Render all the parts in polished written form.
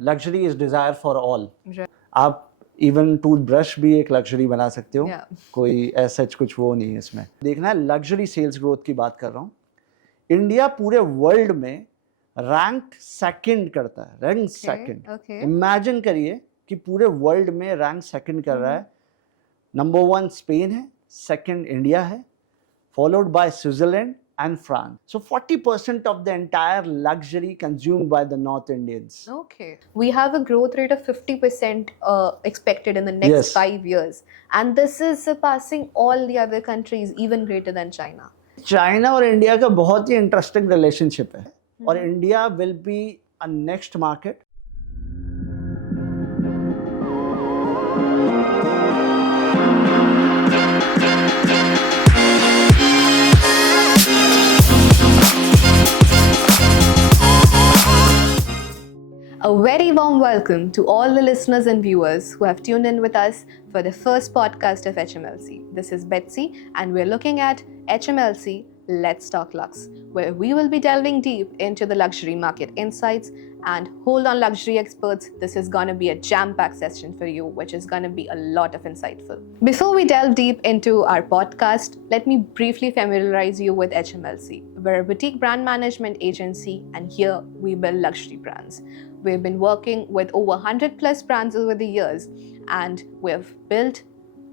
Luxury is desire for all. आप even toothbrush भी एक लग्जरी बना सकते हो। कोई ऐसा कुछ वो नहीं है इसमें। देखना है लग्जरी सेल्स ग्रोथ की बात कर रहा हूँ। इंडिया पूरे वर्ल्ड में रैंक सेकंड करता है, रैंक सेकंड। इमेजिन करिए कि पूरे वर्ल्ड में रैंक सेकंड कर रहा है। नंबर 1 स्पेन है, सेकंड इंडिया है, followed by Switzerland and France. So 40% of the entire luxury consumed by the North Indians. Okay. We have a growth rate of 50% expected in the next 5 years. And this is surpassing all the other countries, even greater than China. China और India का बहुत ही interesting relationship है और India will be a next market. A very warm welcome to all the listeners and viewers who have tuned in with us for the first podcast of HMLC. This is Betsy and we're looking at HMLC Let's Talk Lux, where we will be delving deep into the luxury market insights. And hold on, luxury experts, this is going to be a jam-packed session for you, which is going to be a lot of insightful. Before we delve deep into our podcast, let me briefly familiarize you with HMLC. We're a boutique brand management agency, and here we build luxury brands. We've been working with over 100 plus brands over the years, and we've built,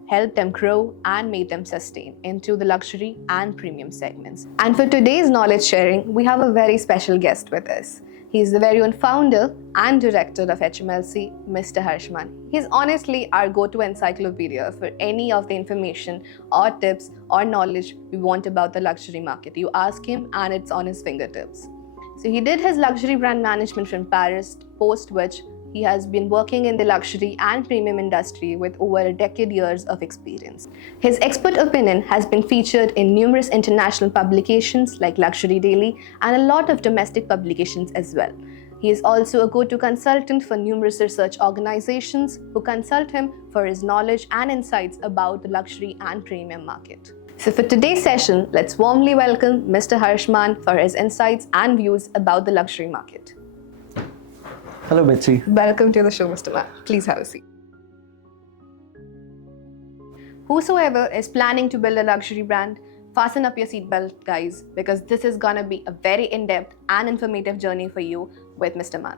helped them grow and made them sustain into the luxury and premium segments. And for today's knowledge sharing, we have a very special guest with us. He's the very own founder and director of HMLC, Mr. Harshman. He's honestly our go-to encyclopedia for any of the information or tips or knowledge we want about the luxury market. You ask him and it's on his fingertips. So he did his luxury brand management from Paris, post which he has been working in the luxury and premium industry with over a decade years of experience. His expert opinion has been featured in numerous international publications like Luxury Daily and a lot of domestic publications as well. He is also a go-to consultant for numerous research organizations who consult him for his knowledge and insights about the luxury and premium market. So for today's session, let's warmly welcome Mr. Harshman for his insights and views about the luxury market. Hello, Betsy. Welcome to the show, Mr. Man. Please have a seat. Whosoever is planning to build a luxury brand, fasten up your seatbelt, guys, because this is gonna be a very in-depth and informative journey for you with Mr. Man.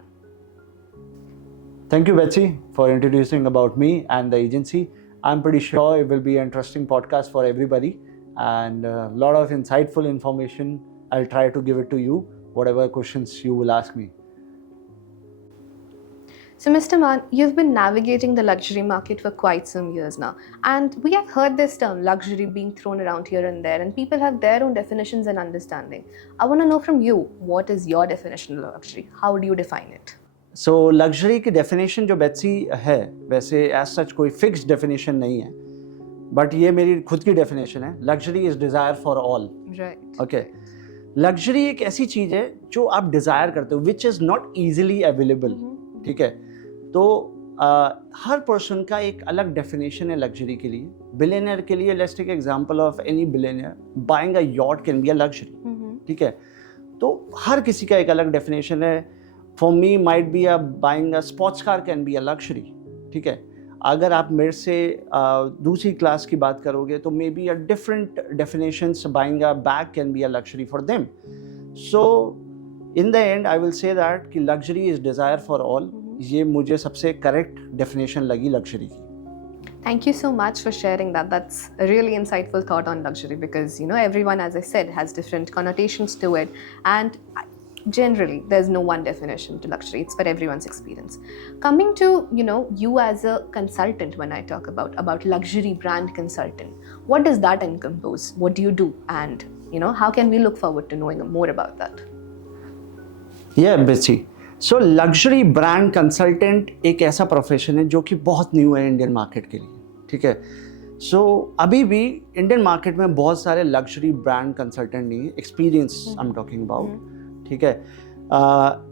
Thank you, Betsy, for introducing about me and the agency. I'm pretty sure it will be an interesting podcast for everybody and a lot of insightful information. I'll try to give it to you, whatever questions you will ask me. So, Mr. Man, you've been navigating the luxury market for quite some years now, and we have heard this term luxury being thrown around here and there, and people have their own definitions and understanding. I want to know from you, what is your definition of luxury? How do you define it? So, luxury की definition जो Betsy है, वैसे as such कोई fixed definition नहीं है, but ये मेरी खुद की definition है. Luxury is desire for all. Right. Okay. Luxury एक ऐसी चीज़ है जो आप desire करते हो, which is not easily available. ठीक है. तो हर पर्सन का एक अलग डेफिनेशन है लग्जरी के लिए। बिलियनियर के लिए let's take example of any billionaire, buying a yacht can be a luxury. ठीक है, तो हर किसी का एक अलग डेफिनेशन है। For me might be a buying a sports car can be a luxury. ठीक है, अगर आप मेरे से दूसरी क्लास की बात करोगे तो may be a different definitions, buying a bag can be a luxury for them. So in the end I will say that कि luxury is desire for all. ये मुझे सबसे करेक्ट डेफिनेशन लगी लग्जरी की। Thank you so much for sharing that. That's a really insightful thought on luxury because, you know, everyone, as I said, has different connotations to it. And generally, there's no one definition to luxury. It's for everyone's experience. Coming to, you know, you as a consultant, when I talk about luxury brand consultant, what does that encompass? What do you do? And, you know, how can we look forward to knowing more about that? Yeah, Betsy. So luxury brand consultant एक ऐसा profession है जो कि बहुत new है Indian market के लिए। ठीक है, सो अभी भी इंडियन मार्केट में बहुत सारे लग्जरी ब्रांड कंसल्टेंट नहीं है, experience I am talking about. ठीक है,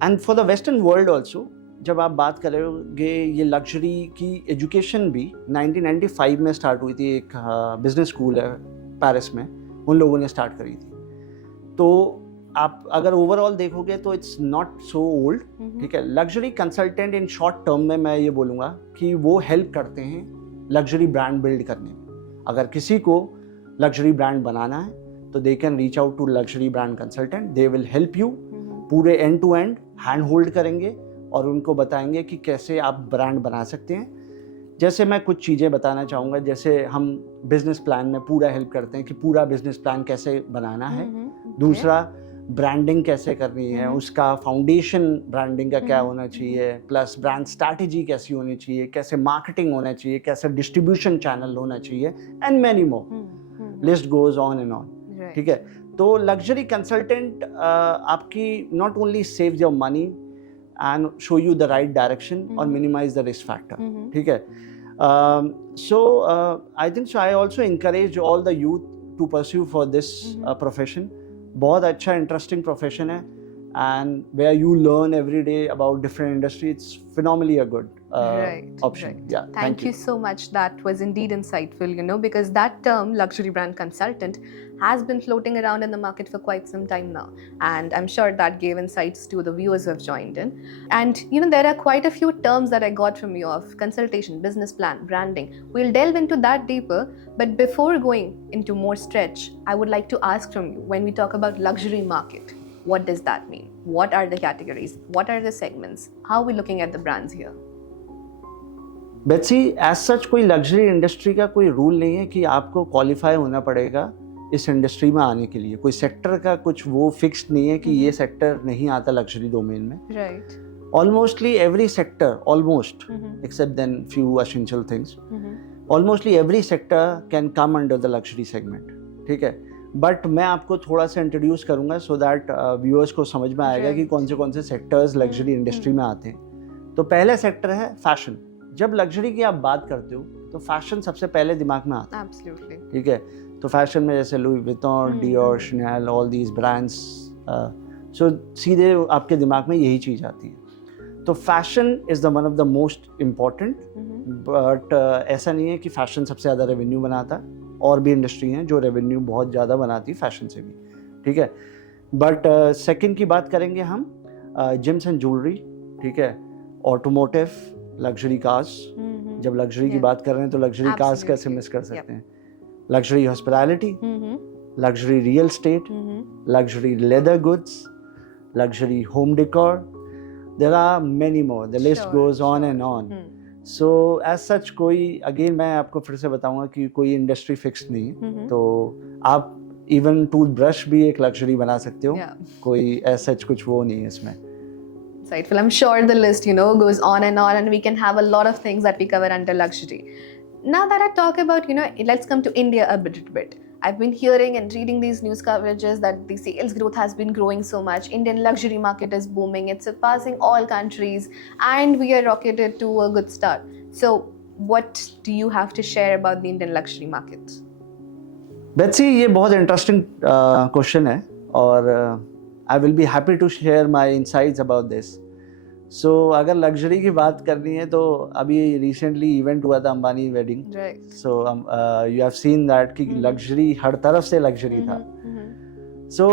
and for the western world also जब आप बात करोगे, ये लग्जरी की एजुकेशन भी 1995 में स्टार्ट हुई थी। एक बिजनेस स्कूल है पेरिस में, उन लोगों ने स्टार्ट करी थी। तो आप अगर ओवरऑल देखोगे तो इट्स नॉट सो ओल्ड, ठीक है। Luxury consultant in short term में मैं ये बोलूँगा कि वो हेल्प करते हैं लग्जरी ब्रांड बिल्ड करने में। अगर किसी को लग्जरी ब्रांड बनाना है तो they can reach out to luxury brand consultant, they will help you, पूरे end to end hand hold करेंगे और उनको बताएंगे कि कैसे आप ब्रांड बना सकते हैं। जैसे मैं कुछ चीज़ें बताना चाहूँगा, जैसे हम बिजनेस प्लान में पूरा हेल्प करते हैं कि पूरा बिजनेस प्लान कैसे बनाना है। दूसरा, ब्रांडिंग कैसे करनी है, उसका फाउंडेशन ब्रांडिंग का क्या होना चाहिए, प्लस ब्रांड स्ट्रैटेजी कैसी होनी चाहिए, कैसे मार्केटिंग होना चाहिए, कैसे डिस्ट्रीब्यूशन चैनल होना चाहिए, and many more, list goes on and on, ठीक है। तो लग्जरी कंसल्टेंट आपकी not only save your money and show you the right direction और मिनिमाइज द रिस्क फैक्टर, ठीक है। So I think so I also encourage all the youth to pursue for this profession. बहुत अच्छा interesting profession है, and where you learn every day about different industry, it's phenomenally a good option. Right. Yeah, Thank you so much. That was indeed insightful, because that term, luxury brand consultant, has been floating around in the market for quite some time now. And I'm sure that gave insights to the viewers who have joined in. And, there are quite a few terms that I got from you of consultation, business plan, branding. We'll delve into that deeper. But before going into more stretch, I would like to ask from you, when we talk about luxury market, what does that mean? What are the categories? What are the segments? How are we looking at the brands here? Betsy, as such कोई luxury industry का कोई rule नहीं है कि आपको qualify होना पड़ेगा इस इंडस्ट्री में आने के लिए। कोई सेक्टर का कुछ वो फिक्स्ड नहीं है कि ये सेक्टर नहीं आता लग्जरी डोमेन में। Right. Almostly every sector, almost except then few essential things, almostly every sector can come under the luxury segment, ठीक है। बट मैं आपको थोड़ा सा इंट्रोड्यूस करूंगा सो दैट व्यूअर्स को समझ में आएगा कि कौन से सेक्टर्स लग्जरी इंडस्ट्री में आते हैं। तो पहला सेक्टर है फैशन। जब लग्जरी की आप बात करते हो तो फैशन सबसे पहले दिमाग में आता है। Absolutely. ठीक है, तो फैशन में जैसे Louis Vuitton, Dior, Chanel, all these brands, so सीधे आपके दिमाग में यही चीज़ आती है। तो fashion is the one of the most important, but ऐसा नहीं है कि फैशन सबसे ज़्यादा रेवेन्यू बनाता। और भी इंडस्ट्री हैं जो रेवेन्यू बहुत ज़्यादा बनाती है फैशन से भी, ठीक है। बट सेकंड की बात करेंगे हम, जिम्स एंड ज्वेलरी, ठीक है, ऑटोमोटिव, लग्जरी कार्स। जब लग्जरी की बात कर रहे हैं तो लग्जरी कार्स कैसे मिस कर सकते हैं, luxury hospitality, luxury real estate, luxury leather goods, luxury home decor, there are many more, the list goes on and on. So as such कोई, अगेन मैं आपको फिर से बताऊंगा कि कोई इंडस्ट्री फिक्स्ड नहीं है। तो आप इवन टूथब्रश भी एक लग्जरी बना सकते हो, कोई एज सच कुछ वो नहीं है इसमें। Insightful. I'm sure the list, goes on, and we can have a lot of things that we cover under luxury. Now that I talk about, let's come to India a bit. I've been hearing and reading these news coverages that the sales growth has been growing so much. Indian luxury market is booming. It's surpassing all countries, and we are rocketed to a good start. So, what do you have to share about the Indian luxury market? Betsy, ये बहुत interesting question है और I will be happy to share my insights about this. So अगर luxury की बात करनी है तो अभी रिसेंटली इवेंट हुआ था Ambani wedding, so you have seen that कि लग्जरी हर तरफ से लग्जरी था। So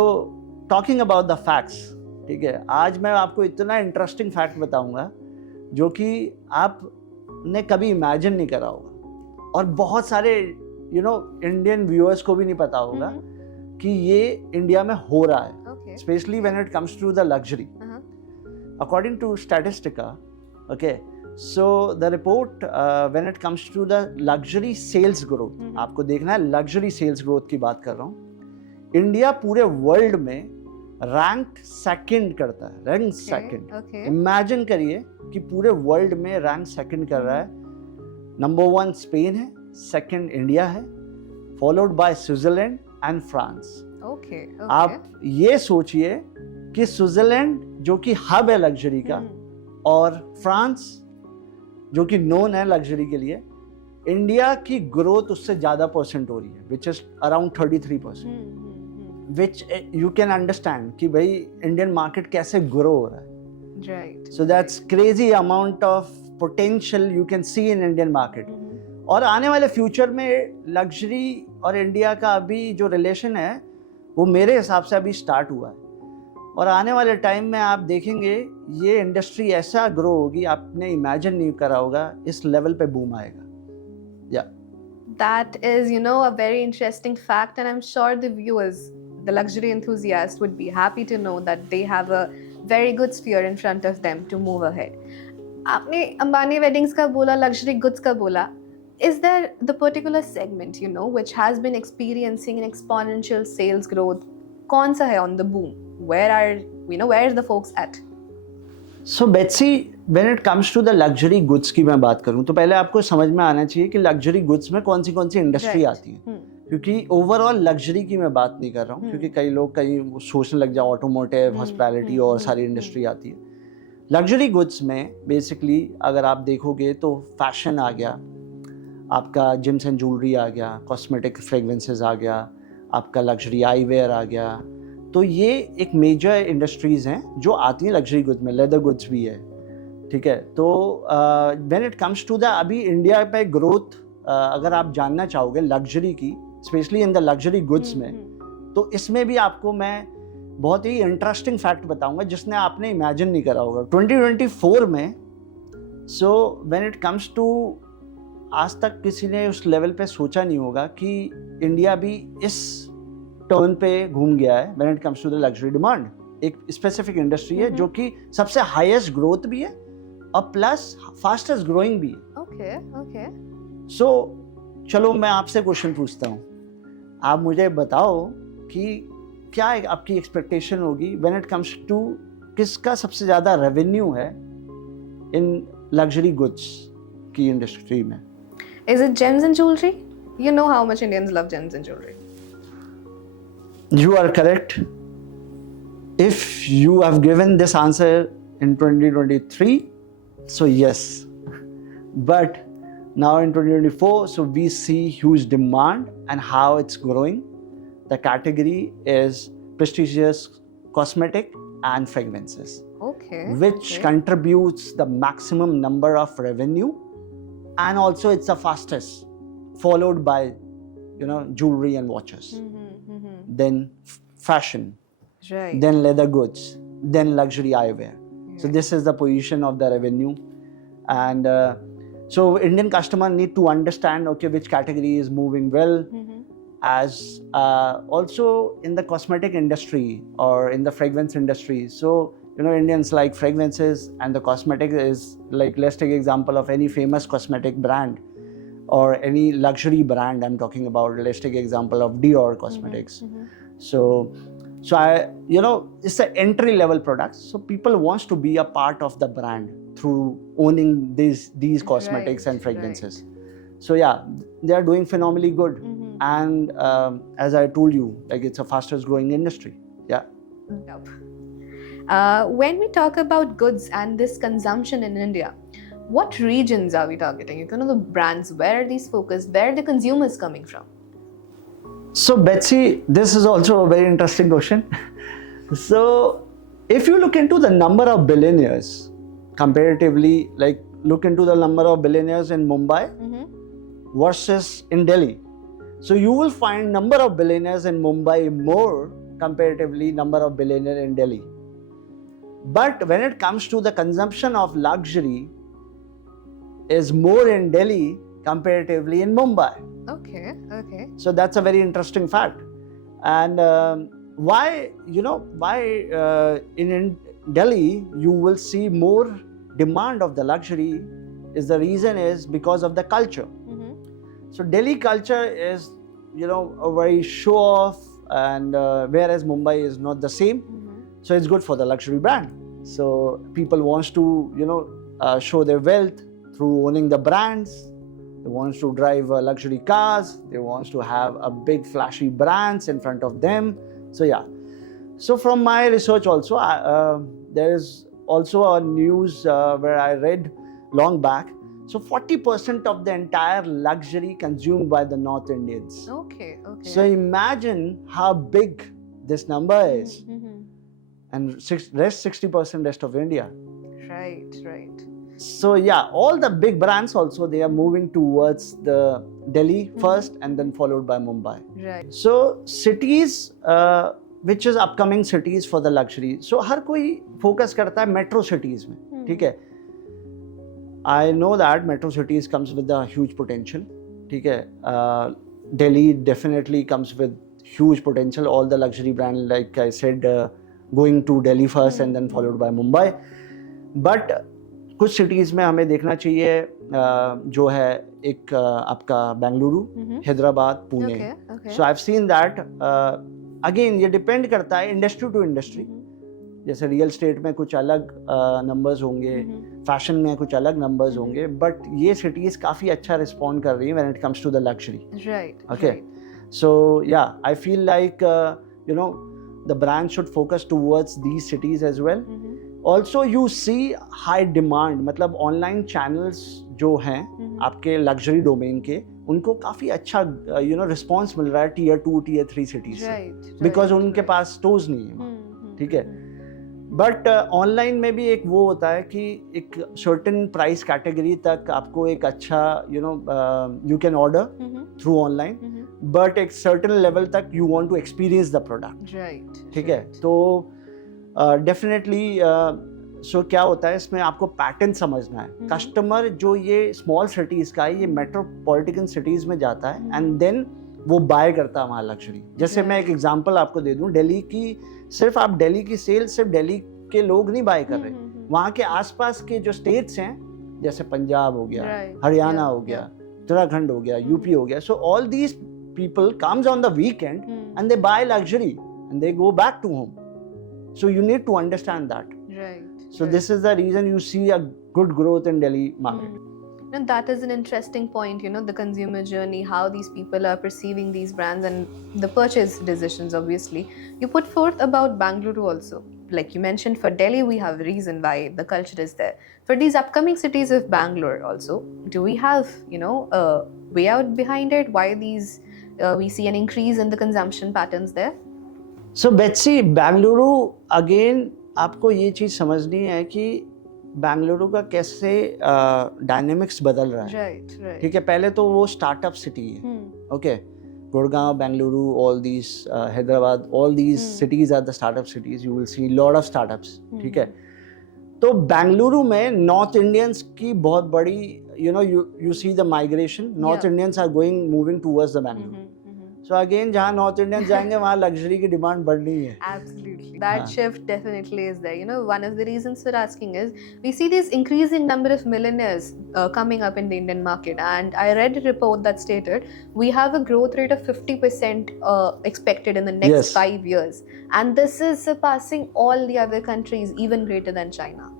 talking about the facts, ठीक है, आज मैं आपको इतना इंटरेस्टिंग फैक्ट बताऊंगा जो कि आपने कभी इमेजिन नहीं करा होगा और बहुत सारे इंडियन व्यूअर्स को भी नहीं पता होगा कि ये इंडिया में हो रहा है, specially when it comes to the luxury. According to Statista, okay, so the report when it comes to the luxury sales growth, आपको देखना है लग्जरी सेल्स ग्रोथ की बात कर रहा हूँ। इंडिया पूरे वर्ल्ड में रैंक सेकंड करता है, रैंक सेकंड। इमेजिन करिए कि पूरे वर्ल्ड में रैंक सेकंड कर रहा है। नंबर 1 स्पेन है, सेकंड इंडिया है, followed by Switzerland and France. आप ये सोचिए कि स्विट्जरलैंड जो कि हब है लग्जरी का और फ्रांस जो कि नोन है लग्जरी के लिए, इंडिया की ग्रोथ उससे ज्यादा परसेंट हो रही है, which is around 33%, which you can understand कि भाई इंडियन मार्केट कैसे ग्रो हो रहा है। Right, so that's crazy amount of potential you can see in Indian market. और आने वाले फ्यूचर में लग्जरी और इंडिया का अभी जो रिलेशन है वो मेरे हिसाब से अभी स्टार्ट हुआ है। और आने वाले टाइम में आप देखेंगे ये इंडस्ट्री ऐसा ग्रो होगी, आपने इमेजिन नहीं करा होगा, इस लेवल पे बूम आएगा. या That is, you know, a very interesting fact, and I'm sure the viewers, the luxury enthusiasts, would be happy to know that they have a very good sphere in front of them to move ahead. आपने Ambani weddings का बोला, luxury goods का बोला. Is there the particular segment, you know, which has been experiencing an exponential sales growth? कौन सा है on the boom? Where are the folks at? So Betsy, when it comes to the luxury goods की मैं बात करूं तो पहले आपको समझ में आना चाहिए कि लग्जरी गुड्स में कौन सी इंडस्ट्री Right. आती है. क्योंकि ओवरऑल लग्जरी की मैं बात नहीं कर रहा हूँ, क्योंकि कई लोग सोचने लग जाए ऑटोमोटिव, हॉस्पिटैलिटी और सारी इंडस्ट्री आती है. लग्जरी गुड्स में बेसिकली अगर आप देखोगे तो फैशन आ गया, आपका जिम्स एंड ज्वेलरी आ गया, कॉस्मेटिक फ्रेगरेंसेस आ गया, आपका लग्जरी आईवेयर आ गया. तो ये एक मेजर इंडस्ट्रीज़ हैं जो आती हैं लग्जरी गुड्स में. लेदर गुड्स भी है, ठीक है. तो when it comes to the अभी इंडिया पे ग्रोथ अगर आप जानना चाहोगे लग्जरी की, specially in the luxury goods में, तो इसमें भी आपको मैं बहुत ही इंटरेस्टिंग फैक्ट बताऊंगा जिसने आपने इमेजिन नहीं करा होगा. 2024 में so when it comes to, आज तक किसी ने उस लेवल पे सोचा नहीं होगा कि इंडिया भी इस टर्न पे घूम गया है when it comes to the luxury demand. एक स्पेसिफिक इंडस्ट्री है जो कि सबसे हाईएस्ट ग्रोथ भी है और प्लस फास्टेस्ट ग्रोइंग भी है. Okay. सो चलो मैं आपसे क्वेश्चन पूछता हूँ, आप मुझे बताओ कि क्या आपकी एक्सपेक्टेशन होगी व्हेन इट कम्स टू किसका सबसे ज़्यादा रेवेन्यू है इन लग्जरी गुड्स की इंडस्ट्री में. Is it gems and jewelry? You know how much Indians love gems and jewelry. You are correct. If you have given this answer in 2023, so yes. But now in 2024, so we see huge demand and how it's growing. The category is prestigious cosmetic and fragrances, Okay. which contributes the maximum number of revenue, and also it's the fastest, followed by, jewelry and watches. Then fashion, Right. then leather goods, then luxury eyewear. So this is the position of the revenue, and so Indian customer need to understand, okay, which category is moving well. As also in the cosmetic industry or in the fragrance industry. So Indians like fragrances, and the cosmetic is like, let's take example of any famous cosmetic brand or any luxury brand I'm talking about. Let's take example of Dior Cosmetics. So I, it's an entry level product. So people wants to be a part of the brand through owning these cosmetics and fragrances. So yeah, they are doing phenomenally good. And as I told you, like, it's a fastest growing industry. Yeah. Yep. When we talk about goods and this consumption in India, what regions are we targeting? You know, the brands, where are these focused? Where are the consumers coming from? So Betsy, this is also a very interesting question. So if you look into the number of billionaires comparatively, like look into the number of billionaires in Mumbai versus in Delhi. So you will find number of billionaires in Mumbai more comparatively number of billionaires in Delhi. But when it comes to the consumption of luxury, is more in Delhi comparatively in Mumbai. Okay. So that's a very interesting fact. And why in Delhi you will see more demand of the luxury is the reason is because of the culture. So Delhi culture is, a very show off, and whereas Mumbai is not the same. So it's good for the luxury brand. So people wants to, show their wealth through owning the brands. They wants to drive luxury cars. They wants to have a big flashy brands in front of them. So yeah. So from my research also, there is also a news where I read long back. So 40% of the entire luxury consumed by the North Indians. Okay. So imagine how big this number is. And rest 60% rest of India. Right. So yeah, all the big brands also, they are moving towards the Delhi first and then followed by Mumbai. Right. So cities which is upcoming cities for the luxury. So हर कोई focus करता है metro cities में, ठीक है. I know that metro cities comes with a huge potential, ठीक है. Delhi definitely comes with huge potential. All the luxury brand, like I said, going to Delhi first and then followed by Mumbai. But कुछ cities में हमें देखना चाहिए जो है एक आपका Bengaluru, Hyderabad, Pune. So I've seen that. Again ये depend करता है industry to industry. जैसे रियल स्टेट में कुछ अलग नंबर्स होंगे, फैशन में कुछ अलग नंबर्स होंगे, बट ये सिटीज काफ़ी अच्छा रिस्पॉन्ड कर रही है when it comes to the luxury. Right. Okay. So yeah I feel like you know the brand should focus towards these cities as well. Also you see high demand, मतलब online channels जो हैं आपके luxury domain के, उनको काफ़ी अच्छा you no response मिल रहा है टीयर 2 टीयर 3 सिटीज से, बिकॉज उनके पास स्टोर्स नहीं है, ठीक है. बट ऑनलाइन में भी एक वो होता है कि एक सर्टेन प्राइस कैटेगरी तक आपको एक अच्छा you know you can order through online, but एक सर्टेन लेवल तक you want to experience the product, right, ठीक है. तो डेफिनेटली सो क्या होता है इसमें आपको पैटर्न समझना है. कस्टमर जो ये स्मॉल सिटीज़ का है, ये मेट्रोपॉलिटन सिटीज़ में जाता है एंड देन वो बाय करता है वहाँ लग्जरी. जैसे मैं एक एग्जांपल आपको दे दूँ, दिल्ली की, सिर्फ आप दिल्ली की सेल सिर्फ दिल्ली के लोग नहीं बाय कर रहे, वहाँ के आसपास के जो स्टेट्स हैं, जैसे पंजाब हो गया, हरियाणा हो गया, उत्तराखंड हो गया, यूपी हो गया. So all these people comes on the weekend and they buy luxury and they go back to home. So you need to understand that. So this is the reason you see a good growth in Delhi market. And that is an interesting point, you know, the consumer journey, how these people are perceiving these brands and the purchase decisions, obviously. You put forth about Bangalore also. Like you mentioned, for Delhi, we have a reason why the culture is there. For these upcoming cities of Bangalore also, do we have, you know, a way out behind it? Why these, we see an increase in the consumption patterns there? So Betsy, Bangalore, again, आपको ये चीज़ समझनी है कि बेंगलुरु का कैसे dynamics बदल रहा है, ठीक है. पहले तो वो स्टार्टअप सिटी है, okay. Gurgaon, Bengaluru, all these, Hyderabad, all these cities are the startup cities. You will see lot of startups, ठीक है. तो बेंगलुरु में नॉर्थ इंडियंस की बहुत बड़ी you know you see the migration. North Indians are going moving towards the Bengaluru. So again, जहाँ North Indians जाएंगे वहाँ लग्जरी की डिमांड बढ़नी है. Absolutely, that shift definitely is there. You know, one of the reasons for asking is we see this increasing number of millionaires coming up in the Indian market, and I read a report that stated we have a growth rate of 50% expected in the next 5 years, and this is surpassing all the other countries, even greater than China.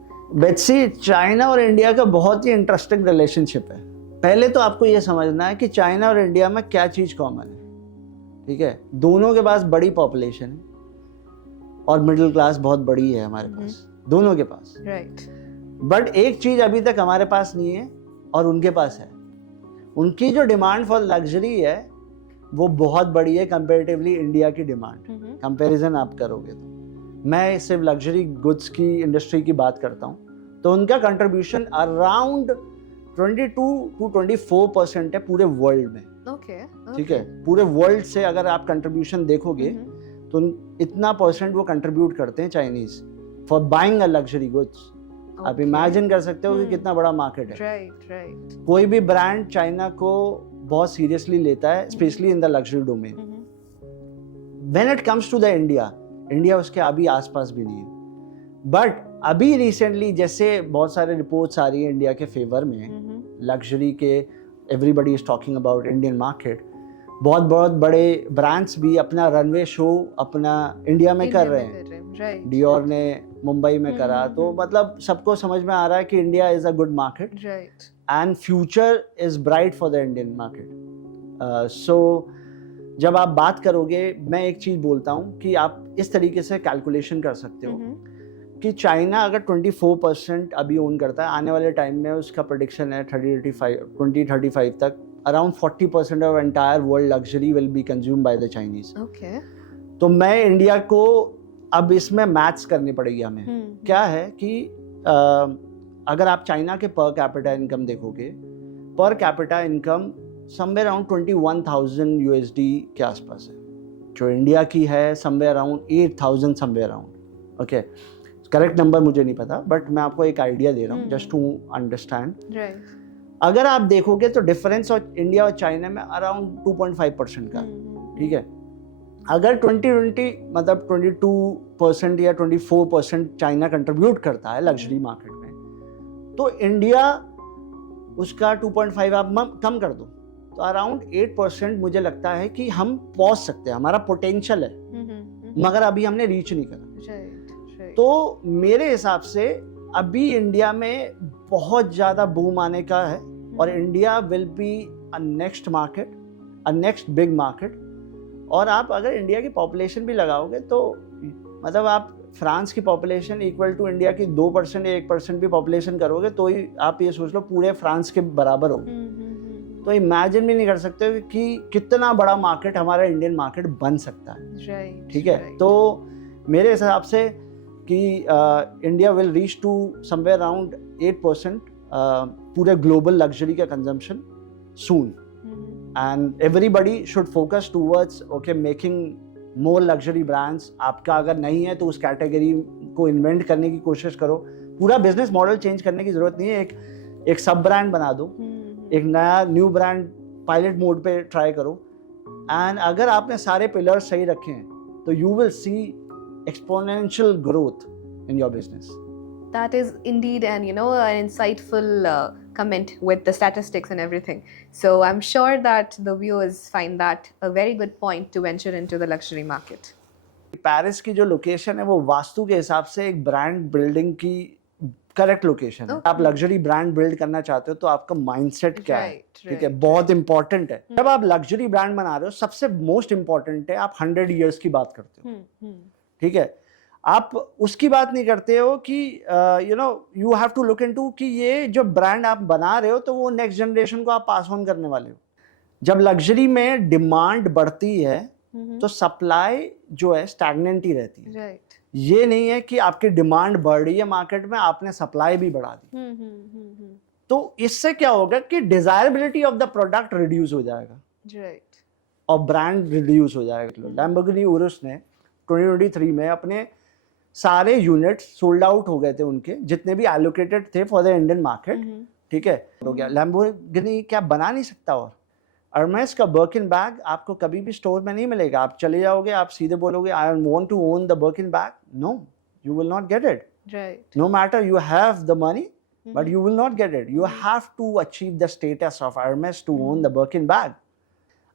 Betsy, China और India का बहुत ही interesting relationship है. पहले तो आपको ये समझना है कि चाइना और इंडिया में क्या चीज़ कॉमन है, ठीक है. दोनों के पास बड़ी पॉपुलेशन है और मिडिल क्लास बहुत बड़ी है हमारे पास, दोनों के पास, राइट. बट एक चीज अभी तक हमारे पास नहीं है और उनके पास है. उनकी जो डिमांड फॉर लग्जरी है वो बहुत बड़ी है कंपैरेटिवली इंडिया की डिमांड. कंपैरिजन आप करोगे तो, मैं सिर्फ लग्जरी गुड्स की इंडस्ट्री की बात करता हूँ, तो उनका कंट्रीब्यूशन अराउंड 22 to 24% है पूरे वर्ल्ड में. ठीक है. पूरे वर्ल्ड से अगर आप कंट्रीब्यूशन देखोगे तो इतना परसेंट वो कंट्रीब्यूट करते हैं Chinese for buying a luxury goods. आप इमेजिन कर सकते हो कि कितना बड़ा मार्केट है. राइट. कोई भी ब्रांड चाइना को बहुत सीरियसली लेता है, specially in the luxury domain. When it comes to the India उसके अभी आसपास भी नहीं है. बट अभी रिसेंटली जैसे बहुत सारे रिपोर्ट्स आ रही है इंडिया के फेवर में, लग्जरी के, everybody is talking about Indian market. बहुत बड़े ब्रांड्स भी अपना रनवे शो अपना इंडिया में कर रहे हैं. डियोर ने मुंबई में करा. तो मतलब सबको समझ में आ रहा है कि India is a good market and future is bright for the Indian market. So जब आप बात करोगे, मैं एक चीज़ बोलता हूँ कि आप इस तरीके से कैलकुलेशन कर सकते हो कि चाइना अगर 24% अभी ओन करता है, आने वाले टाइम में उसका प्रेडिक्शन है 2035 तक around 40% of entire world luxury will be consume by the Chinese. तो मैं इंडिया को अब इसमें मैथ्स करनी पड़ेगी हमें. क्या है कि अगर आप चाइना के पर कैपिटा इनकम देखोगे, per capita income somewhere around 21,000 USD के आसपास है. जो इंडिया की है somewhere around 8,000 somewhere around, okay, correct number मुझे नहीं पता, बट मैं आपको एक आइडिया दे रहा हूँ जस्ट टू अंडरस्टैंड। अगर आप देखोगे तो डिफरेंस और इंडिया और चाइना में अराउंड 2.5% का, ठीक है। अगर 2020 मतलब 22% या 24% चाइना कंट्रीब्यूट करता है लग्जरी मार्केट में, तो इंडिया उसका 2.5 आप कम कर दो तो अराउंड 8% मुझे लगता है कि हम पहुंच सकते हैं, हमारा पोटेंशियल है, मगर अभी हमने रीच नहीं करा। तो मेरे हिसाब से अभी इंडिया में बहुत ज़्यादा बूम आने का है और India will be a next market, a next big market. और आप अगर इंडिया की पॉपुलेशन भी लगाओगे तो मतलब आप फ्रांस की पॉपुलेशन इक्वल टू इंडिया की 2% या 1% भी पॉपुलेशन करोगे तो ही आप ये सोच लो पूरे फ्रांस के बराबर हो। तो इमेजिन भी नहीं कर सकते कि कितना बड़ा मार्केट हमारा इंडियन मार्केट बन सकता है, ठीक है। तो मेरे हिसाब से कि India will reach to somewhere around 8% पूरे ग्लोबल लग्जरी का consumption soon, and everybody should focus towards okay making more luxury brands. आपका अगर नहीं है तो उस कैटेगरी को इन्वेंट करने की कोशिश करो, पूरा बिजनेस मॉडल चेंज करने की जरूरत नहीं है, एक सब ब्रांड बना दो, एक नया न्यू ब्रांड पायलट मोड पे ट्राई करो, एंड अगर आपने सारे पिलर्स सही रखे हैं तो you will C exponential growth in your business. That is indeed an an insightful comment with the statistics and everything. So I'm sure that the viewers find that a very good point to venture into the luxury market. Paris की जो location है वो वास्तु के हिसाब से एक brand building की correct location है। आप लग्जरी ब्रांड बिल्ड करना चाहते हो तो आपका माइंडसेट क्या है, ठीक है, बहुत इंपॉर्टेंट है। जब आप लग्जरी ब्रांड बना रहे हो सबसे मोस्ट इंपॉर्टेंट है आप 100 ईयर्स की बात करते हो, ठीक है। आप उसकी बात नहीं करते हो कि you have to look into कि ये जो ब्रांड आप बना रहे हो तो वो नेक्स्ट जनरेशन को आप पास ऑन करने वाले हो। जब लग्जरी में डिमांड बढ़ती है तो सप्लाई जो है स्टैग्नेंट ही रहती है। ये नहीं है कि आपकी डिमांड बढ़ रही है मार्केट में, आपने सप्लाई भी बढ़ा दी। तो इससे क्या होगा कि desirability of the product reduce हो जाएगा और ब्रांड रिड्यूस हो जाएगा। लैम्बोर्गिनी उरुस ने 2023 में अपने सारे यूनिट सोल्ड आउट हो गए थे, उनके जितने भी एलोकेटेड थे फॉर द इंडियन मार्केट, ठीक है, हो गया। लैम्बोर्गिनी क्या बना नहीं सकता। और अर्मेस का बर्किन बैग आपको कभी भी स्टोर में नहीं मिलेगा। आप चले जाओगे, आप सीधे बोलोगे I want to own the Birkin bag, no, you will not get it. No matter you have the money, but you will not get it. You have to achieve the status of Hermes to own the Birkin bag.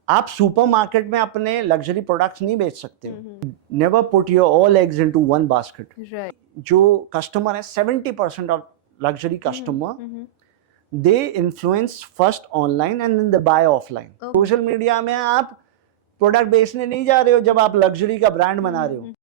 आप supermarket में अपने luxury products नहीं बेच सकते हो। Never put your all eggs into one basket. जो customer है 70% of luxury customer they influence first online and then they buy offline. Social media में आप प्रोडक्ट बेचने नहीं जा रहे हो जब आप लग्जरी का ब्रांड बना रहे हो,